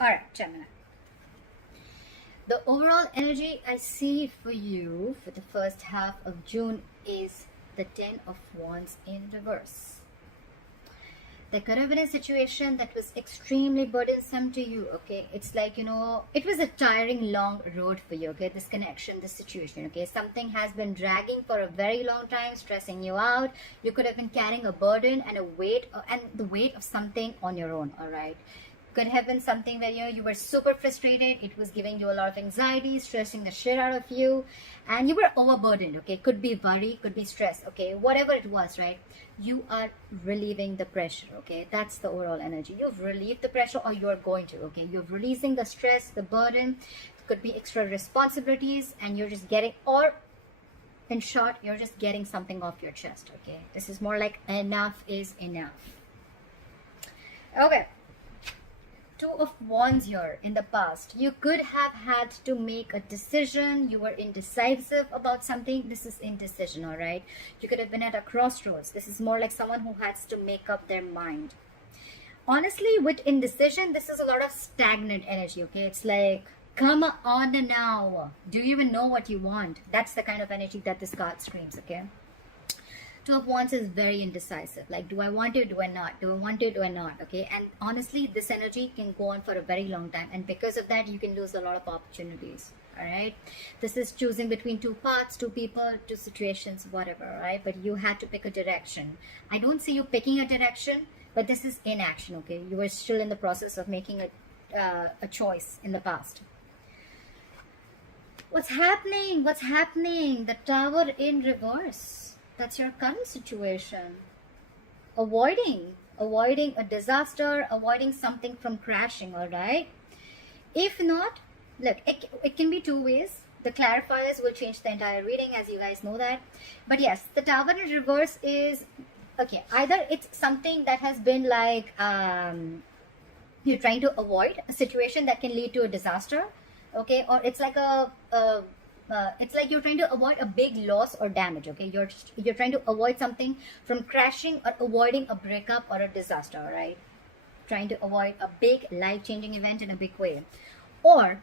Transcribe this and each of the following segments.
All right, Gemini. The overall energy I see for you for the first half of June is the 10 of Wands in reverse. There could have been a situation that was extremely burdensome to you, okay? It's like, it was a tiring, long road for you, okay? This connection, this situation, okay? Something has been dragging for a very long time, stressing you out. You could have been carrying a burden and the weight of something on your own, all right? Could have been something where you were super frustrated. It was giving you a lot of anxiety, stressing the shit out of you, and you were overburdened, okay? Could be worry, could be stress, okay? Whatever it was, right? You are relieving the pressure, okay? That's the overall energy. You've relieved the pressure, or you're going to, okay? You're releasing the stress, the burden. It could be extra responsibilities, and you're just getting, or in short, you're just getting something off your chest, okay? This is more like enough is enough. Okay. Two of Wands here in the past. You could have had to make a decision. You were indecisive about something. This is indecision, all right? You could have been at a crossroads. This is more like someone who has to make up their mind. Honestly, with indecision, this is a lot of stagnant energy, okay? It's like, come on now. Do you even know what you want? That's the kind of energy that this card screams, okay? Two of Wands is very indecisive. Like, do I want to, do I not? Do I want to, do I not? Okay, and honestly, this energy can go on for a very long time, and because of that, you can lose a lot of opportunities. All right, this is choosing between two paths, two people, two situations, whatever. All right, but you had to pick a direction. I don't see you picking a direction, but this is inaction. Okay, you were still in the process of making a choice in the past. What's happening? What's happening? The Tower in reverse. That's your current situation. Avoiding a disaster, avoiding something from crashing, all right? If not, look, it can be two ways. The clarifiers will change the entire reading, as you guys know that. But yes, the Tower in reverse is, okay, either it's something that has been like, you're trying to avoid a situation that can lead to a disaster, okay? Or it's like it's like you're trying to avoid a big loss or damage, okay? You're trying to avoid something from crashing, or avoiding a breakup or a disaster, all right? Trying to avoid a big life-changing event in a big way. Or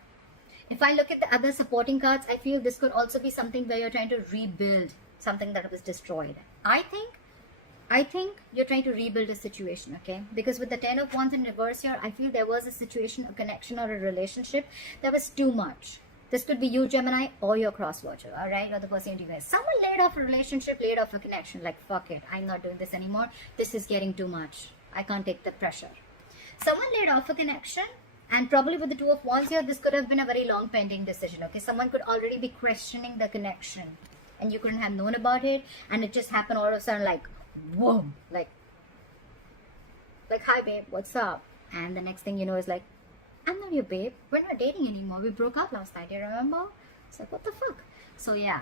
if I look at the other supporting cards, I feel this could also be something where you're trying to rebuild something that was destroyed. I think you're trying to rebuild a situation, okay? Because with the 10 of Wands in reverse here, I feel there was a situation, a connection, or a relationship that was too much. This could be you, Gemini, or your cross-watcher, all right? Or the person you guys. Someone laid off a relationship, laid off a connection. Like, fuck it, I'm not doing this anymore. This is getting too much. I can't take the pressure. Someone laid off a connection, and probably with the Two of Wands here, this could have been a very long pending decision, okay? Someone could already be questioning the connection, and you couldn't have known about it, and it just happened all of a sudden, like, whoa, like, hi, babe, what's up? And the next thing you know is like, I'm not your babe. We're not dating anymore. We broke up last night. You remember? It's like, what the fuck? So yeah,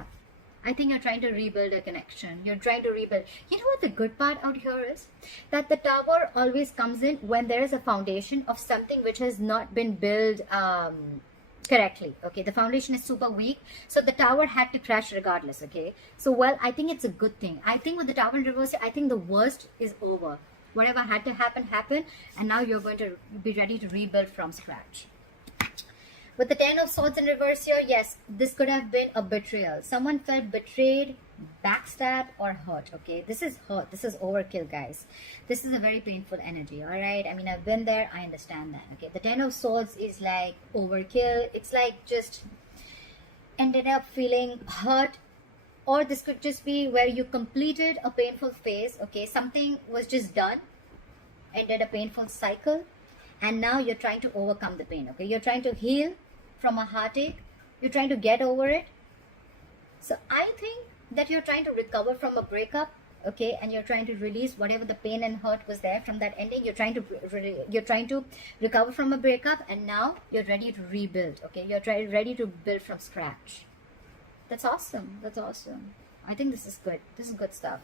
I think you're trying to rebuild a connection. You're trying to rebuild. You know what the good part out here is? That the Tower always comes in when there is a foundation of something which has not been built correctly. Okay, the foundation is super weak. So the Tower had to crash regardless. Okay, so well, I think it's a good thing. I think with the Tower in reverse, I think the worst is over. Whatever had to happen, happened. And now you're going to be ready to rebuild from scratch. With the 10 of Swords in reverse here, yes, this could have been a betrayal. Someone felt betrayed, backstabbed, or hurt, okay? This is hurt. This is overkill, guys. This is a very painful energy, all right? I mean, I've been there. I understand that, okay? The 10 of Swords is like overkill. It's like just ended up feeling hurt. Or this could just be where you completed a painful phase, okay? Something was just done, ended a painful cycle, and now you're trying to overcome the pain, okay? You're trying to heal from a heartache. You're trying to get over it. So I think that you're trying to recover from a breakup, okay? And you're trying to release whatever the pain and hurt was there from that ending. You're trying to recover from a breakup, and now you're ready to rebuild, okay? You're ready to build from scratch. That's awesome. That's awesome. I think this is good. This is good stuff.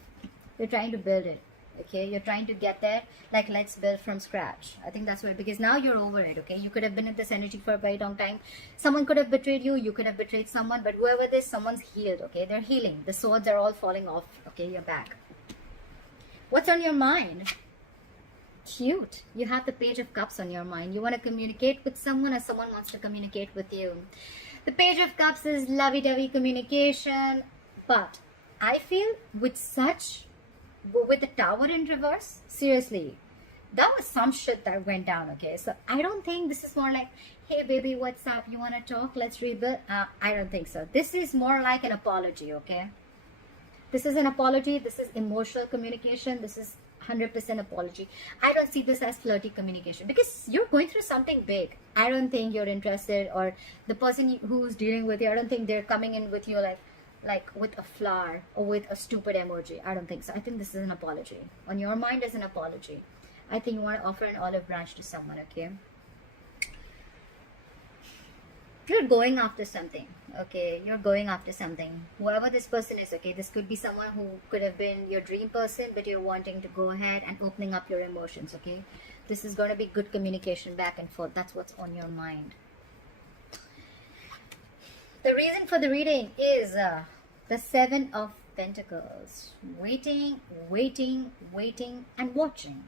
You're trying to build it. Okay, you're trying to get there. Like, let's build from scratch. I think that's why, because now you're over it. Okay, you could have been in this energy for a very long time. Someone could have betrayed you. You could have betrayed someone. But whoever it is, someone's healed. Okay, they're healing. The swords are all falling off. Okay, you're back. What's on your mind? cute. You have the Page of Cups on your mind. You want to communicate with someone or someone wants to communicate with you. The Page of Cups is lovey-dovey communication. But I feel with the Tower in reverse, seriously, that was some shit that went down, okay? So I don't think this is more like, hey baby, what's up? You want to talk? Let's rebuild. I don't think so. This is more like an apology, okay? This is an apology. This is emotional communication. This is 100% apology. I don't see this as flirty communication because you're going through something big. I don't think you're interested, or the person who's dealing with you, I don't think they're coming in with you like with a flower or with a stupid emoji. I don't think so. I think this is an apology. On your mind is an apology. I think you want to offer an olive branch to someone, okay? You're going after something, okay? You're going after something. Whoever this person is, okay? This could be someone who could have been your dream person, but you're wanting to go ahead and opening up your emotions, okay? This is going to be good communication back and forth. That's what's on your mind. The reason for the reading is the Seven of Pentacles. Waiting, waiting, waiting, and watching.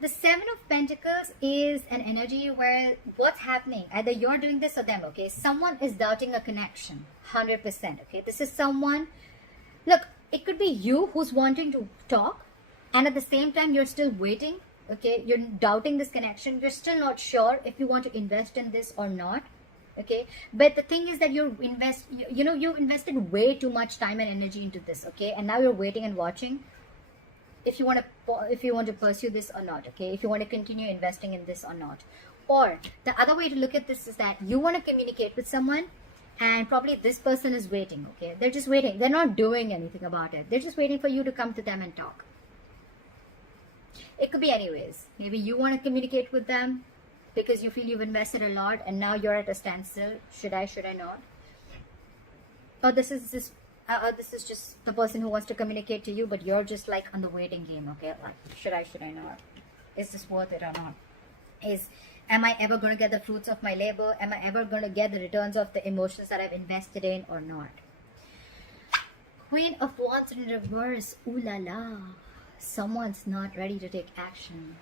The Seven of Pentacles is an energy where what's happening, either you're doing this or them, okay? Someone is doubting a connection, 100%, okay? This is someone, look, it could be you who's wanting to talk, and at the same time, you're still waiting, okay? You're doubting this connection. You're still not sure if you want to invest in this or not, okay? But the thing is that you invested way too much time and energy into this, okay? And now you're waiting and watching if you want to pursue this or not, okay? If you want to continue investing in this or not. Or the other way to look at this is that you want to communicate with someone and probably this person is waiting, okay? They're just waiting. They're not doing anything about it. They're just waiting for you to come to them and talk. It could be anyways. Maybe you want to communicate with them because you feel you've invested a lot and now you're at a standstill. Should I not? Or this is just the person who wants to communicate to you, but you're just like on the waiting game, okay? Like, should I not? Is this worth it or not? Am I ever going to get the fruits of my labor? Am I ever going to get the returns of the emotions that I've invested in or not? Queen of Wands in reverse. Ooh la la. Someone's not ready to take action.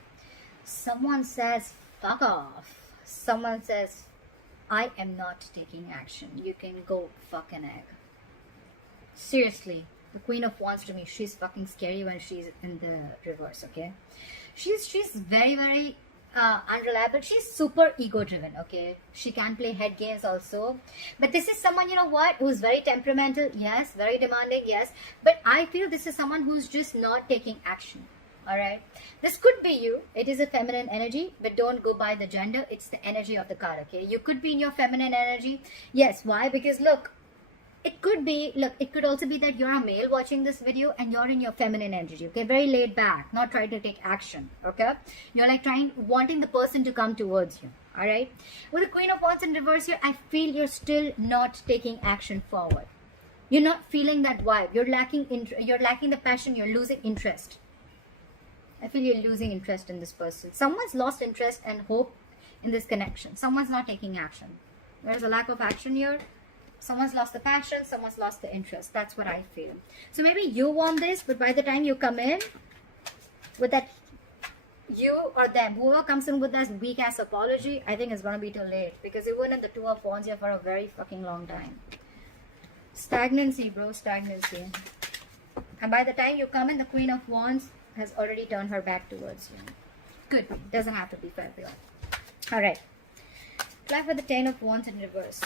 Someone says, fuck off. Someone says, I am not taking action. You can go fuck an egg. Seriously, the Queen of Wands to me, she's fucking scary when she's in the reverse, okay? She's very, very unreliable. She's super ego driven, okay? She can play head games also. But this is someone, you know what, who's very temperamental, yes, very demanding, yes. But I feel this is someone who's just not taking action, all right? This could be you. It is a feminine energy, but don't go by the gender. It's the energy of the card, okay? You could be in your feminine energy. Yes, why? Because look, it could also be that you're a male watching this video and you're in your feminine energy, okay? Very laid back, not trying to take action, okay? You're like wanting the person to come towards you, all right? With the Queen of Wands in reverse here, I feel you're still not taking action forward. You're not feeling that vibe. You're lacking the passion. You're losing interest. I feel you're losing interest in this person. Someone's lost interest and hope in this connection. Someone's not taking action. There's a lack of action here. Someone's lost the passion, someone's lost the interest. That's what I feel. So maybe you want this, but by the time you come in with that, you or them, whoever comes in with that weak ass apology, I think it's going to be too late. Because you went in the Two of Wands here for a very fucking long time. Stagnancy, bro, stagnancy. And by the time you come in, the Queen of Wands has already turned her back towards you. Good. Doesn't have to be February. Alright. Apply for the 10 of Wands in reverse.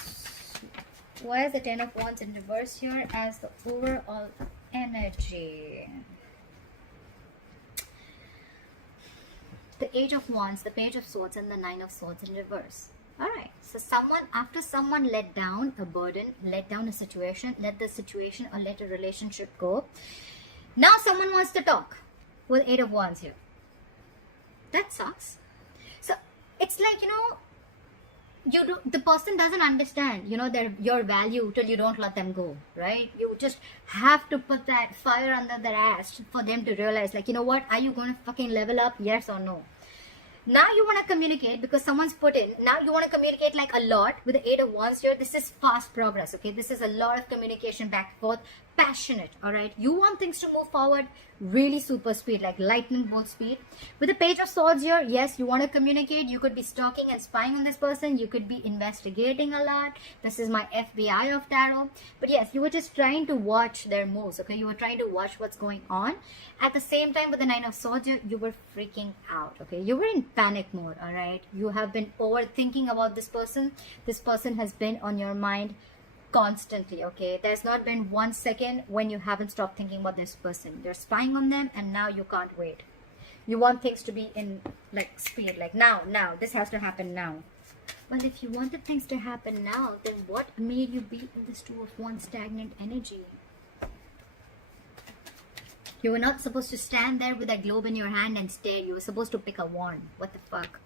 Why is the 10 of Wands in reverse here as the overall energy? The Age of Wands, the Page of Swords, and the 9 of Swords in reverse. Alright, so after someone let down a burden, let down a situation, let the situation or let a relationship go, now someone wants to talk with 8 of Wands here. That sucks. So it's like, the person doesn't understand, your value till you don't let them go, right? You just have to put that fire under their ass for them to realize, like, you know what, are you going to fucking level up, yes or no? Now you want to communicate because someone's put in. Now you want to communicate like a lot with the 8 of Wands here. This is fast progress, okay? This is a lot of communication back and forth, passionate, all right? You want things to move forward really super speed, like lightning bolt speed. With the Page of Swords here, yes, you want to communicate. You could be stalking and spying on this person. You could be investigating a lot. This is my FBI of tarot. But yes, you were just trying to watch their moves, okay? You were trying to watch what's going on. At the same time, with the Nine of Swords here, you were freaking out, okay? You were in panic mode, all right? You have been overthinking about this person. This person has been on your mind constantly, okay? There's not been 1 second when you haven't stopped thinking about this person. You're spying on them, and now you can't wait. You want things to be in like speed, like now, this has to happen now. Well, if you wanted things to happen now, then what made you be in this Two of Wands stagnant energy? You were not supposed to stand there with a globe in your hand and stare. You were supposed to pick a wand. What the fuck?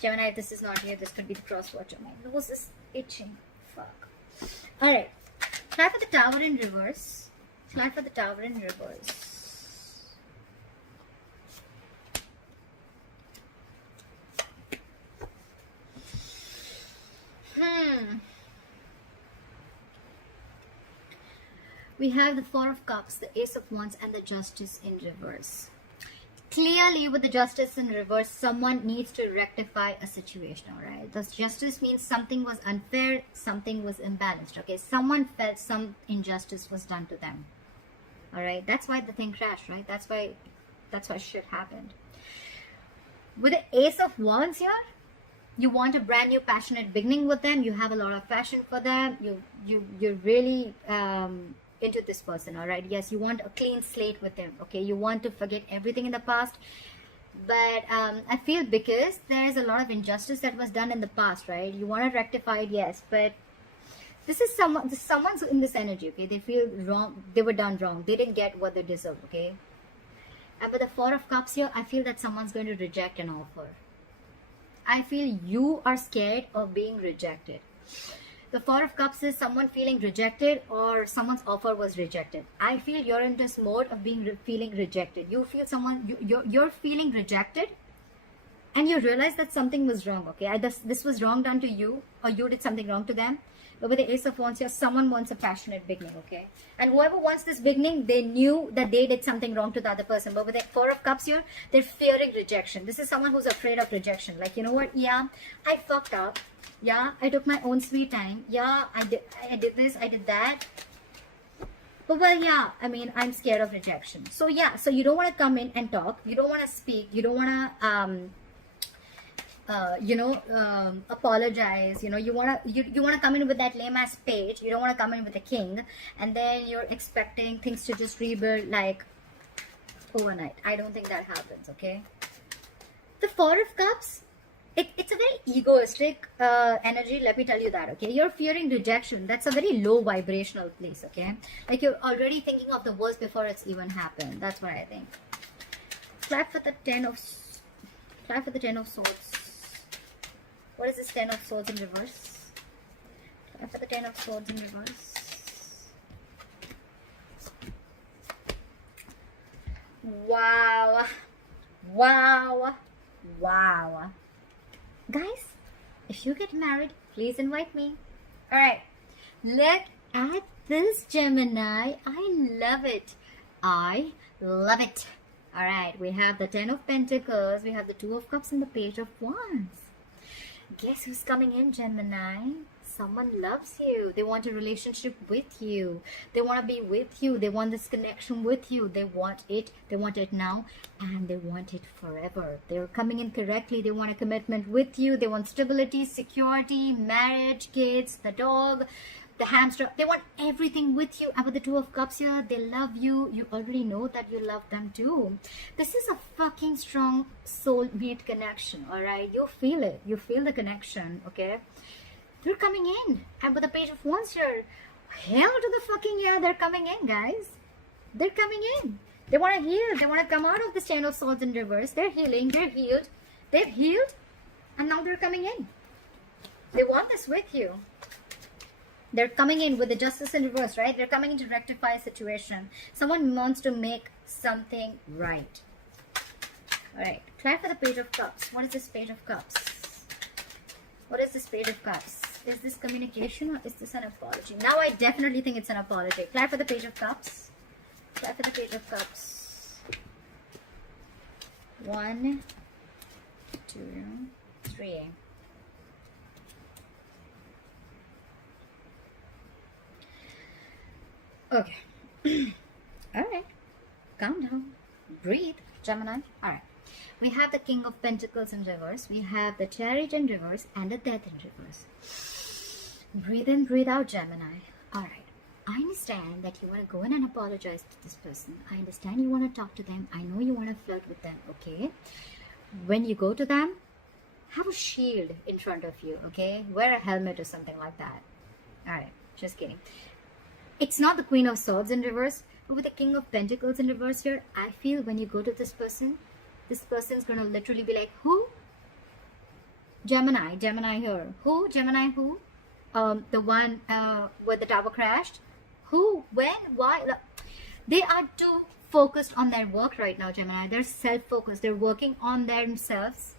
Gemini, this is not here. This could be the crosswatcher. My nose is itching. Fuck. Alright. Try for the Tower in reverse. Try for the Tower in reverse. We have the Four of Cups, the Ace of Wands, and the Justice in reverse. Clearly, with the Justice in reverse, someone needs to rectify a situation, all right? The Justice means something was unfair, something was imbalanced, okay? Someone felt some injustice was done to them, all right? That's why the thing crashed, right? That's why shit happened. With the Ace of Wands here, you want a brand new passionate beginning with them. You have a lot of passion for them. You're really into this person, all right? Yes, you want a clean slate with them, okay? You want to forget everything in the past. But I feel because there is a lot of injustice that was done in the past, right? You want to rectify it, yes, but this is someone's in this energy, okay? They feel wrong. They were done wrong. They didn't get what they deserve, okay? And with the Four of Cups here, I feel that someone's going to reject an offer. I feel you are scared of being rejected. The Four of Cups is someone feeling rejected, or someone's offer was rejected. I feel you're in this mode of feeling rejected. You feel you're feeling rejected, and you realize that something was wrong, okay? This was wrong done to you, or you did something wrong to them. But with the Ace of Wands here, someone wants a passionate beginning, okay? And whoever wants this beginning, they knew that they did something wrong to the other person. But with the Four of Cups here, they're fearing rejection. This is someone who's afraid of rejection. Like, you know what? Yeah, I fucked up. Yeah, I took my own sweet time. Yeah, I did this, I did that. But well, yeah, I mean, I'm scared of rejection. So yeah, so you don't want to come in and talk. You don't want to speak. You don't want to, apologize. You know, you want to come in with that lame ass page. You don't want to come in with a king, and then you're expecting things to just rebuild like overnight. I don't think that happens, okay? The Four of Cups, it's a very egoistic energy, let me tell you that, okay? You're fearing rejection. That's a very low vibrational place, okay? Like you're already thinking of the worst before it's even happened. That's what I think. Clap for the Ten of Swords. What is this Ten of Swords in reverse? Clap for the Ten of Swords in reverse. Wow. Wow. Wow. Guys, if you get married, please invite me. Alright, look at this, Gemini. I love it. I love it. Alright, we have the Ten of Pentacles, we have the Two of Cups, and the Page of Wands. Guess who's coming in, Gemini? Someone loves you. They want a relationship with you. They want to be with you. They want this connection with you. They want it. They want it now, and they want it forever. They're coming in correctly. They want a commitment with you. They want stability, security, marriage, kids, the dog, the hamster. They want everything with you. And with the Two of Cups here, they love you. You already know that you love them too. This is a fucking strong soulmate connection, all right? You feel it. You feel the connection, okay? They're coming in. And with the Page of Wands here, hell to the fucking yeah, they're coming in, guys. They're coming in. They want to heal. They want to come out of this Ten of Swords in reverse. They're healing. They're healed. They've healed. And now they're coming in. They want this with you. They're coming in with the Justice in reverse, right? They're coming in to rectify a situation. Someone wants to make something right. Alright. Try for the Page of Cups. What is this Page of Cups? What is this Page of Cups? Is this communication or is this an apology? Now I definitely think it's an apology. Clap for the Page of Cups. Clap for the Page of Cups. 1, 2, 3. Okay. Alright. Calm down. Breathe, Gemini. Alright. We have the King of Pentacles in reverse. We have the Chariot in reverse and the Death in reverse. Breathe in, breathe out, Gemini. Alright. I understand that you want to go in and apologize to this person. I understand you want to talk to them. I know you want to flirt with them, okay? When you go to them, have a shield in front of you, okay? Wear a helmet or something like that. Alright, just kidding. It's not the Queen of Swords in reverse, but with the King of Pentacles in reverse here, I feel when you go to this person's going to literally be like, who? Gemini here. Who? Gemini who? The one where the tower crashed? Who? When? Why? Look, they are too focused on their work right now, Gemini. They're self-focused. They're working on themselves.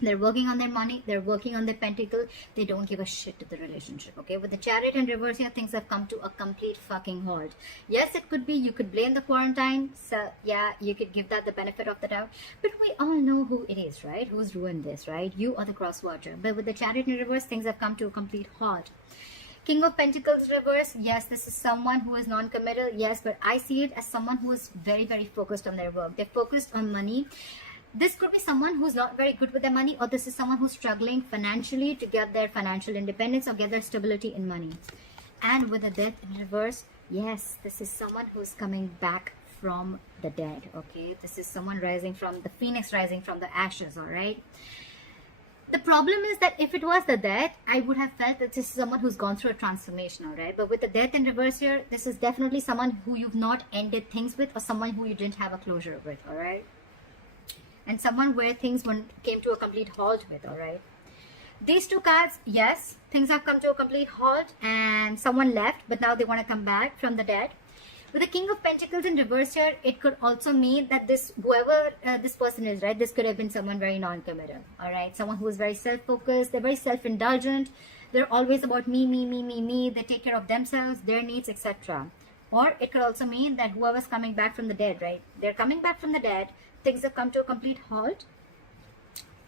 They're working on their money. They're working on their pentacle. They don't give a shit to the relationship, okay? With the Chariot in reverse here, things have come to a complete fucking halt. Yes, it could be. You could blame the quarantine. So, yeah, you could give that the benefit of the doubt. But we all know who it is, right? Who's ruined this, right? You are the cross watcher. But with the Chariot in reverse, things have come to a complete halt. King of Pentacles reverse, yes, this is someone who is non-committal, yes, but I see it as someone who is very, very focused on their work. They're focused on money. This could be someone who's not very good with their money, or this is someone who's struggling financially to get their financial independence or get their stability in money. And with the Death in reverse, yes, this is someone who's coming back from the dead, okay? This is someone rising from the phoenix, rising from the ashes, all right? The problem is that if it was the Death, I would have felt that this is someone who's gone through a transformation, all right? But with the Death in reverse here, this is definitely someone who you've not ended things with, or someone who you didn't have a closure with, all right? And someone where things came to a complete halt with, all right? These two cards, yes, things have come to a complete halt and someone left, but now they want to come back from the dead. With the King of Pentacles in reverse here, it could also mean that whoever this person is, right, this could have been someone very non-committal, all right? Someone who is very self-focused, they're very self-indulgent, they're always about me, they take care of themselves, their needs, etc. Or it could also mean that whoever's coming back from the dead, right, they're coming back from the dead, things have come to a complete halt,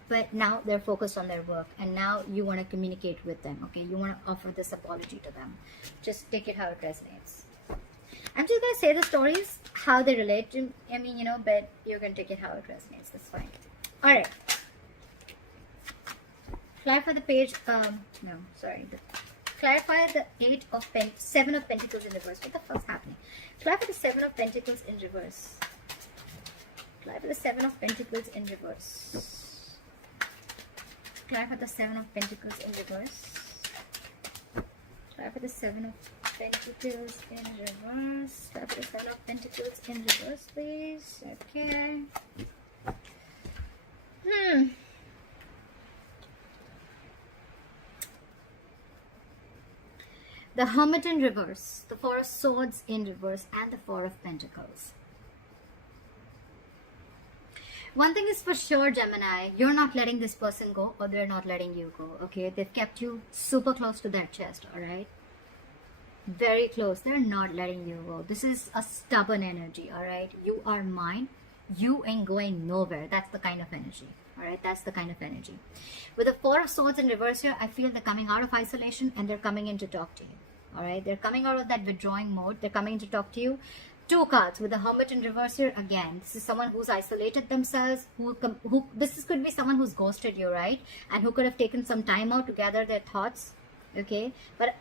but now they're focused on their work, and now you want to communicate with them, okay? You want to offer this apology to them. Just take it how it resonates. I'm just going to say the stories, how they relate to, I mean, you know, but you're going to take it how it resonates. That's fine. All right. Clarify the page, clarify the Seven of Pentacles in reverse. What the fuck's happening? Clarify the Seven of Pentacles in reverse. Clarify the Seven of Pentacles in reverse. Clarify the Seven of Pentacles in reverse. Clarify the Seven of Pentacles in reverse. Clarify the Seven of Pentacles in reverse, please. Okay. The Hermit in reverse, the Four of Swords in reverse, and the Four of Pentacles. One thing is for sure, Gemini, you're not letting this person go, or they're not letting you go, okay? They've kept you super close to their chest, all right? Very close. They're not letting you go. This is a stubborn energy, all right? You are mine. You ain't going nowhere. That's the kind of energy, all right? That's the kind of energy. With the Four of Swords in reverse here, I feel they're coming out of isolation and they're coming in to talk to you, all right? They're coming out of that withdrawing mode. They're coming in to talk to you. Two cards with the Hermit in reverse here. Again, this is someone who's isolated themselves. This could be someone who's ghosted you, right? And who could have taken some time out to gather their thoughts, okay? But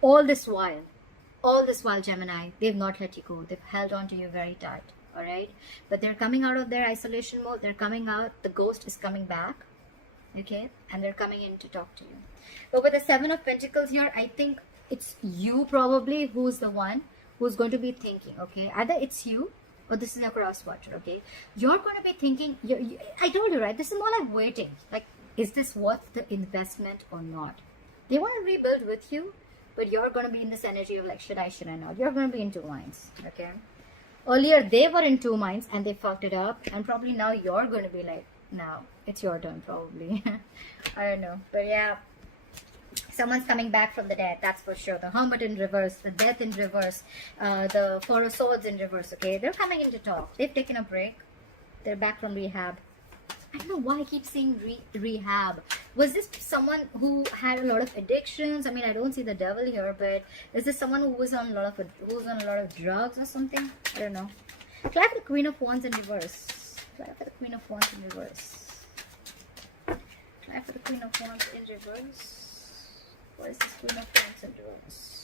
all this while, Gemini, they've not let you go. They've held on to you very tight, all right? But they're coming out of their isolation mode. They're coming out. The ghost is coming back, okay? And they're coming in to talk to you. But with the Seven of Pentacles here, I think it's you probably who's the one who's going to be thinking, okay? Either it's you or this is your cross watcher, okay? You're going to be thinking, I told you, right? This is more like waiting. Like, is this worth the investment or not? They want to rebuild with you, but you're going to be in this energy of like, should I not? You're going to be in two minds, okay? Earlier, they were in two minds and they fucked it up. And probably now you're going to be like, now it's your turn, probably. I don't know. But yeah, Someone's coming back from the dead, that's for sure. The Hermit in reverse, the Death in reverse, the Four of Swords in reverse, okay? They're coming in to talk. They've taken a break. They're back from rehab. I don't know why I keep saying rehab. Was this someone who had a lot of addictions? I mean, I don't see the devil here, but is this someone who was on a lot of drugs or something? I don't know. Try for the Queen of Wands in reverse. Try for the Queen of Wands in reverse. Try for the Queen of Wands in reverse. What is this Queen of Wands in reverse?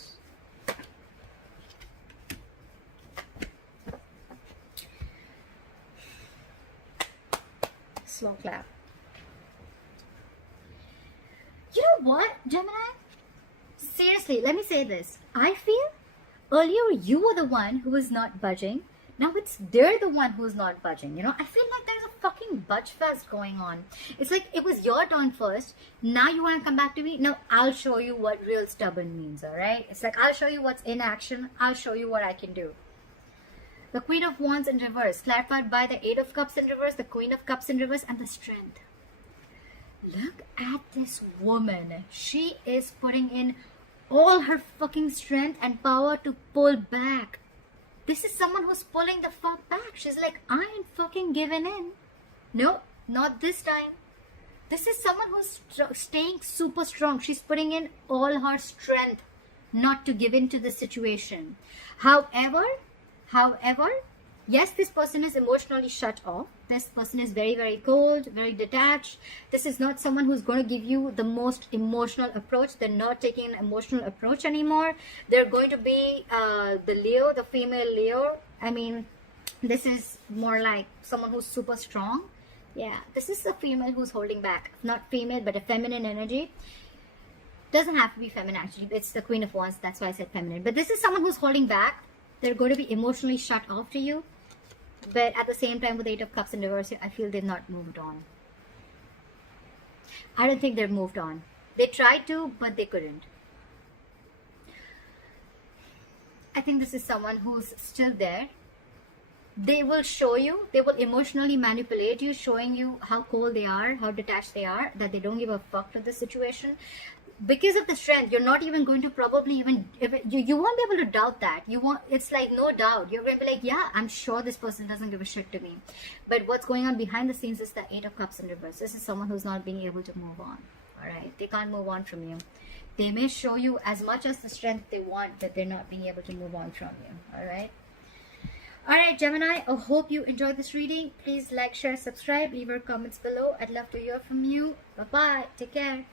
Slow clap. You know what, Gemini? Seriously, let me say this. I feel earlier you were the one who was not budging. Now they're the one who's not budging. You know, I feel like there's a fucking budge fest going on. It's like it was your turn first. Now you want to come back to me? Now I'll show you what real stubborn means, alright? It's like I'll show you what's in action. I'll show you what I can do. The Queen of Wands in reverse, clarified by the Eight of Cups in reverse, the Queen of Cups in reverse, and the Strength. Look at this woman. She is putting in all her fucking strength and power to pull back. This is someone who's pulling the fuck back. She's like, I ain't fucking giving in. No, not this time. This is someone who's staying super strong. She's putting in all her strength not to give in to the situation. However, yes, this person is emotionally shut off. This person is very, very cold, very detached. This is not someone who's going to give you the most emotional approach. They're not taking an emotional approach anymore. They're going to be the Leo, the female Leo. I mean, this is more like someone who's super strong. Yeah, this is a female who's holding back. Not female, but a feminine energy. Doesn't have to be feminine, actually. It's the Queen of Wands. That's why I said feminine. But this is someone who's holding back. They're going to be emotionally shut off to you. But at the same time, with the Eight of Cups in reverse, I feel they've not moved on. I don't think they've moved on. They tried to, but they couldn't. I think this is someone who's still there. They will show you, they will emotionally manipulate you, showing you how cold they are, how detached they are, that they don't give a fuck to the situation. Because of the Strength, you're not even going to probably even, you won't be able to doubt that. It's like no doubt. You're going to be like, yeah, I'm sure this person doesn't give a shit to me. But what's going on behind the scenes is the Eight of Cups in reverse. This is someone who's not being able to move on. Alright, they can't move on from you. They may show you as much as the strength they want, but they're not being able to move on from you. Alright. Alright, Gemini, I hope you enjoyed this reading. Please like, share, subscribe, leave your comments below. I'd love to hear from you. Bye-bye. Take care.